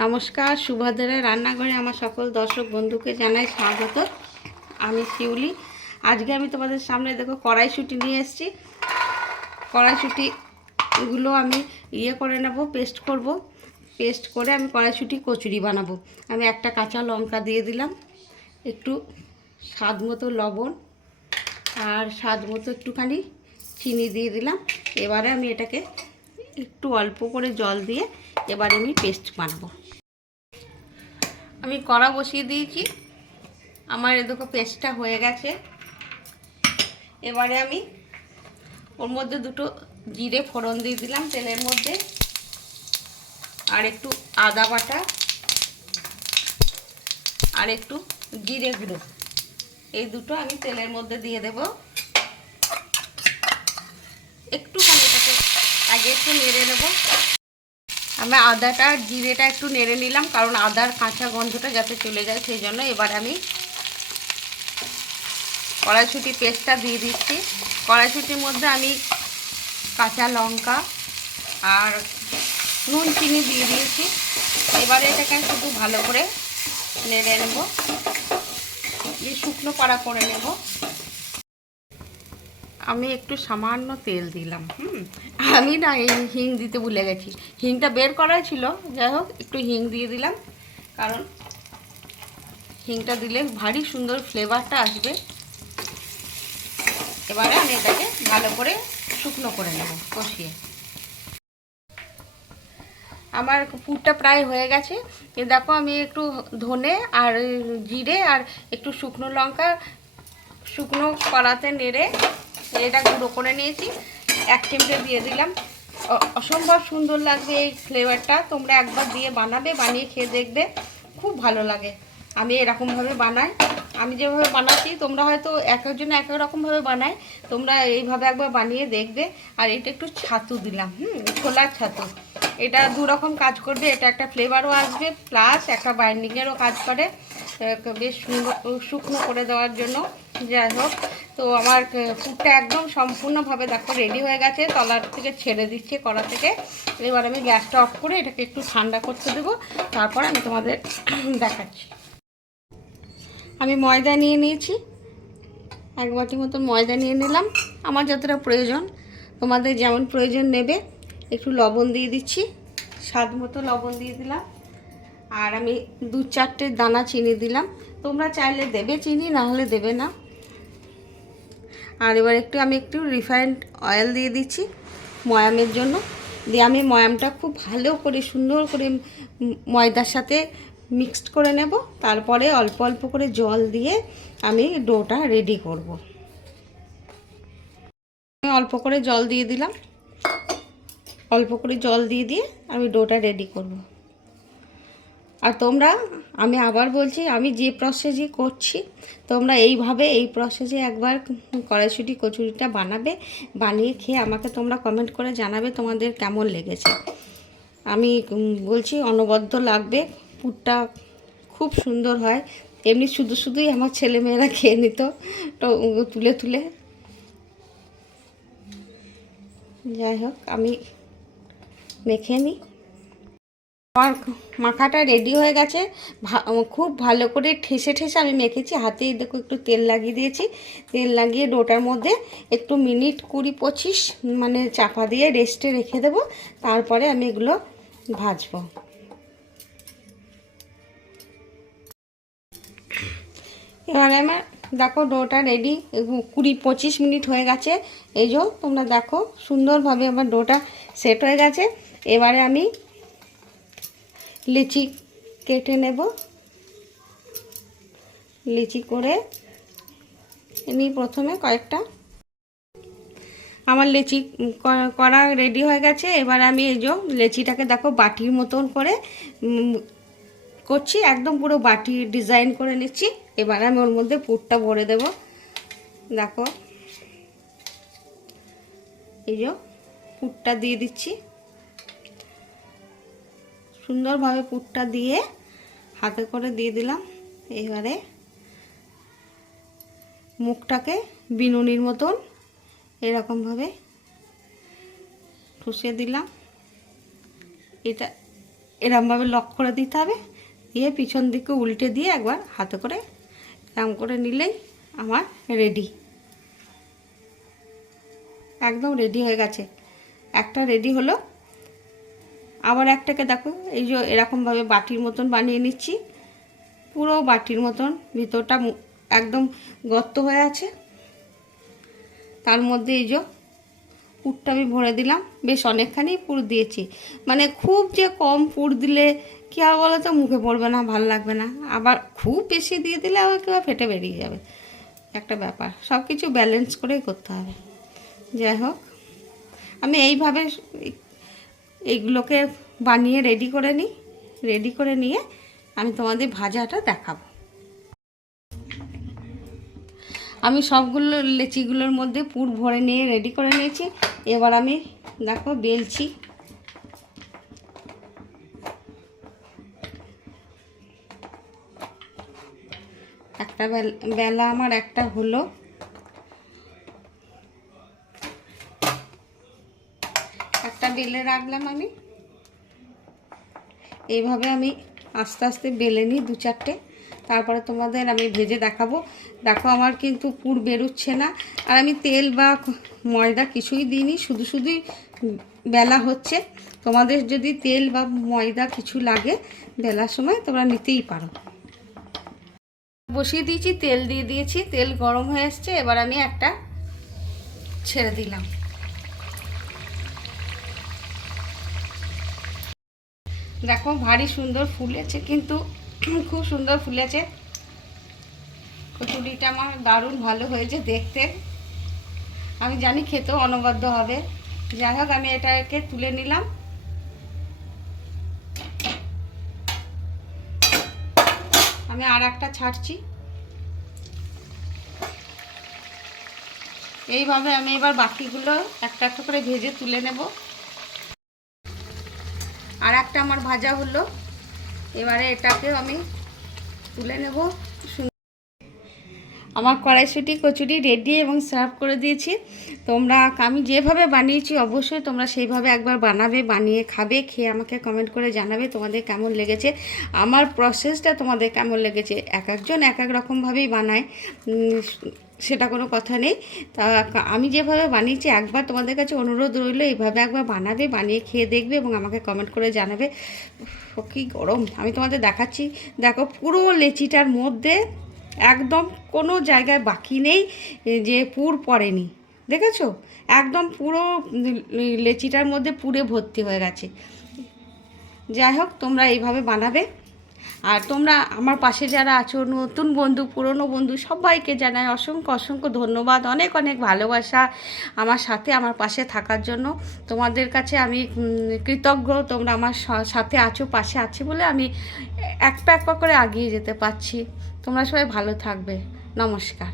নমস্কার, সুভদ্রা রান্নাঘরে আমার সকল দর্শক বন্ধুকে জানাই স্বাগত। আমি শিউলি। আজকে আমি তোমাদের সামনে দেখো কড়াইশুঁটি নিয়ে এসেছি। কড়াইশুঁটিগুলো আমি করে নেব, পেস্ট করব। পেস্ট করে আমি কড়াইশুঁটি কচুরি বানাবো। আমি একটা কাঁচা লঙ্কা দিয়ে দিলাম, একটু স্বাদ মতো লবণ আর স্বাদ মতো একটুখানি চিনি দিয়ে দিলাম। এবারে আমি এটাকে একটু অল্প করে জল দিয়ে এবারে আমি পেস্ট বানাবো। আমি কড়া বসিয়ে দিয়েছি, আমার দেখো পেস্টটা হয়ে গেছে। এবারে আমি ওর মধ্যে দুটো জিরে ফোড়ন দিয়ে দিলাম তেলের মধ্যে, আর একটু আদা বাটা আর একটু জিরে গুঁড়ো, এই দুটো আমি তেলের মধ্যে দিয়ে দেব। একটুখানি এটাকে আগে একটু নেড়ে নেব। আমি আদাটা আর জিরেটা একটু নেড়ে নিলাম, কারণ আদার কাঁচা গন্ধটা যাতে চলে যায় সেই জন্য। এবার আমি কড়াইশুঁটি পেস্টটা দিয়ে দিচ্ছি। কড়াইশুঁটির মধ্যে আমি কাঁচা লঙ্কা আর নুন চিনি দিয়ে দিয়েছি। এবারে এটাকে শুধু ভালো করে নেড়ে নেব, শুকনো পাড়া করে নেব। আমি একটু সামান্য তেল দিলাম। আমি না এই হিং দিতে ভুলে গেছি, হিংটা বের করাই ছিল। যাই হোক, একটু হিং দিয়ে দিলাম, কারণ হিংটা দিলে ভারী সুন্দর ফ্লেভারটা আসবে। এবারে আমি এটাকে ভালো করে শুকনো করে নেব কষিয়ে। আমার পুরটা প্রায় হয়ে গেছে। দেখো আমি একটু ধনে আর জিরে আর একটু শুকনো লঙ্কা শুকনো কড়াতে নেড়ে এটা গুঁড়ো করে নিয়েছি, এক চিমটে দিয়ে দিলাম। অসম্ভব সুন্দর লাগবে এই ফ্লেভারটা। তোমরা একবার দিয়ে বানাবে, বানিয়ে খেয়ে দেখবে, খুব ভালো লাগে। আমি এরকমভাবে বানাই। আমি যেভাবে বানাচ্ছি তোমরা হয়তো এক একজন এক এক রকমভাবে বানায়, তোমরা এইভাবে একবার বানিয়ে দেখবে। আর এটা একটু ছাতু দিলাম, ছোলার ছাতু। এটা দুরকম কাজ করবে, এটা একটা ফ্লেভারও আসবে, প্লাস একটা বাইন্ডিংয়েরও কাজ করে, বেশ সুন্দর শুকনো করে দেওয়ার জন্য। যাই হোক, তো আমার পুরটা একদম সম্পূর্ণভাবে দেখো রেডি হয়ে গেছে। তলার থেকে ছেড়ে দিচ্ছে কড়া থেকে। এবার আমি গ্যাসটা অফ করে এটাকে একটু ঠান্ডা করতে দেবো, তারপর আমি তোমাদের দেখাচ্ছি। আমি ময়দা নিয়ে নিয়েছি, এক বাটি মতো ময়দা নিয়ে নিলাম, আমার যতটা প্রয়োজন। তোমাদের যেমন প্রয়োজন নেবে। একটু লবণ দিয়ে দিচ্ছি, স্বাদ মতো লবণ দিয়ে দিলাম। আর আমি 2-4টে দানা চিনি দিলাম। তোমরা চাইলে দেবে চিনি, না হলে দেবে না। আর এবার আমি একটু রিফাইন্ড অয়েল দিয়ে দিচ্ছি ময়ামের জন্য। দিয়ে আমি ময়ামটা খুব ভালো করে সুন্দর করে ময়দার সাথে মিক্সড করে নেব। তারপরে অল্প অল্প করে জল দিয়ে আমি ডোটা রেডি করব। আমি অল্প করে জল দিয়ে দিলাম, অল্প করে জল দিয়ে আমি ডোটা রেডি করব। আর তোমরা, আমি আবার বলছি, আমি যে প্রসেসে করছি তোমরা এইভাবে এই প্রসেসে একবার কড়াইশুঁটি কচুরিটা বানাবে। বানিয়ে খেয়ে আমাকে তোমরা কমেন্ট করে জানাবে তোমাদের কেমন লেগেছে। আমি বলছি অনবদ্য লাগবে, পুরটা খুব সুন্দর হয়। এমনি শুধুই আমার ছেলেমেয়েরা খেয়ে নিত তুলে তুলে। যাই হোক, আমি মেখে নিই। আমার মাখাটা রেডি হয়ে গেছে। খুব ভালো করে ঠেসে আমি মেখেছি। হাতেই দেখো একটু তেল লাগিয়ে দিয়েছি। তেল লাগিয়ে ডোটার মধ্যে একটু মিনিট 20-25 মানে চাপা দিয়ে রেস্টে রেখে দেবো। তারপরে আমি এগুলো ভাজবো। এবারে আমার দেখো ডোটা রেডি, 20-25 মিনিট হয়ে গেছে। এই যে তোমরা দেখো সুন্দরভাবে আমার ডোটা সেট হয়ে গেছে। এবারে আমি লিচি কেটে নেব। লিচি করে নিই প্রথমে কয়েকটা। আমার লিচি করা রেডি হয়ে গেছে। এবার আমি এই যে লিচিটাকে দেখো বাটির মতন করে করছি, একদম পুরো বাটি ডিজাইন করে নিচ্ছি। এবার আমি ওর মধ্যে পুরটা ভরে দেব। দেখো এই যে পুরটা দিয়ে দিচ্ছি। সুন্দরভাবে পুরটা দিয়ে হাতে করে দিয়ে দিলাম। এবারে মুখটাকে বিনুনির মতন এরকমভাবে ঠুসে দিলাম। এটা এরমভাবে লক করে দিতে হবে, দিয়ে পিছন দিকে উল্টে দিয়ে একবার হাতে করে এরম করে নিলেই আমার রেডি, একদম রেডি হয়ে গেছে। একটা রেডি হলো, আবার একটাকে দেখো এই যে এরকমভাবে বাটির মতন বানিয়ে নিচ্ছি, পুরো বাটির মতন, ভিতরটা একদম গর্ত হয়ে আছে, তার মধ্যে এই যে পুরটা আমি ভরে দিলাম, বেশ অনেকখানি পুর দিয়েছি, মানে খুব যে কম পুর দিলে কী হবে বলো তো, মুখে পড়বে না, ভালো লাগবে না, আবার খুব বেশি দিয়ে দিলে আবার কেউ ফেটে বেরিয়ে যাবে, একটা ব্যাপার, সব কিছু ব্যালেন্স করেই করতে হবে। যাই হোক, আমি এইভাবে এইগুলোকে বানিয়ে রেডি করে নিই, রেডি করে নিয়ে আমি তোমাদের ভাজাটা দেখাবো। আমি সবগুলো লেচিগুলোর মধ্যে পুর ভরে নিয়ে রেডি করে নিয়েছি, এবার আমি দেখো বেলছি। একটা বেলা আমার একটা হলো, একটা বেলে রাখলাম আমি, এইভাবে আমি আস্তে আস্তে বেলে নিই 2-4টে, তারপরে তোমাদের আমি ভেজে দেখাবো। দেখো আমার কিন্তু পুর বেরোচ্ছে না, আর আমি তেল বা ময়দা কিছুই দিইনি, শুধু শুধুই বেলা হচ্ছে। তোমাদের যদি তেল বা ময়দা কিছু লাগে বেলার সময় তোমরা নিতেই পারো। বসিয়ে দিয়েছি, তেল দিয়ে দিয়েছি, তেল গরম হয়ে এসছে, এবার আমি একটা ছেড়ে দিলাম। দেখো ভারী সুন্দর ফুলেছে, কিন্তু খুব সুন্দর ফুলেছে, কচুরিটা আমার দারুণ ভালো হয়েছে দেখতে, আমি জানি খেতেও অনবদ্য হবে। যাই হোক, আমি এটাকে তুলে নিলাম। আমি আর একটা ছাড়ছি, এইভাবে আমি এবার বাকিগুলো একটা একটা করে ভেজে তুলে নেব। আর একটা আমার ভাজা হলো, এবারে এটাকেও আমি তুলে নেব। আমার কড়াইশুঁটি কচুরি রেডি এবং সার্ভ করে দিয়েছি। তোমরা, আমি যেভাবে বানিয়েছি অবশ্যই তোমরা সেইভাবে একবার বানাবে, বানিয়ে খাবে, খেয়ে আমাকে কমেন্ট করে জানাবে তোমাদের কেমন লেগেছে, আমার প্রসেসটা তোমাদের কেমন লেগেছে। এক একজন এক এক রকমভাবেই বানায়, সেটা কোনো কথা নেই। তা আমি যেভাবে বানিয়েছি, একবার তোমাদের কাছে অনুরোধ রইল এইভাবে একবার বানাবে, বানিয়ে খেয়ে দেখবে এবং আমাকে কমেন্ট করে জানাবে। কি গরম, আমি তোমাদের দেখাচ্ছি। দেখো পুরো লেচিটার মধ্যে একদম কোনো জায়গায় বাকি নেই যে পুর পড়েনি, দেখেছো? একদম পুরো লেচিটার মধ্যে পুরে ভর্তি হয়ে গেছে। যাই হোক, তোমরা এইভাবে বানাবে। আর তোমরা আমার পাশে যারা আছো, নতুন বন্ধু, পুরনো বন্ধু, সবাইকে জানাই অসংখ্য অসংখ্য ধন্যবাদ, অনেক অনেক ভালোবাসা আমার সাথে, আমার পাশে থাকার জন্য। তোমাদের কাছে আমি কৃতজ্ঞ, তোমরা আমার সাথে আছো, পাশে আছি বলে আমি এক পা এক পা করে এগিয়ে যেতে পারছি। তোমরা সবাই ভালো থাকবে। নমস্কার।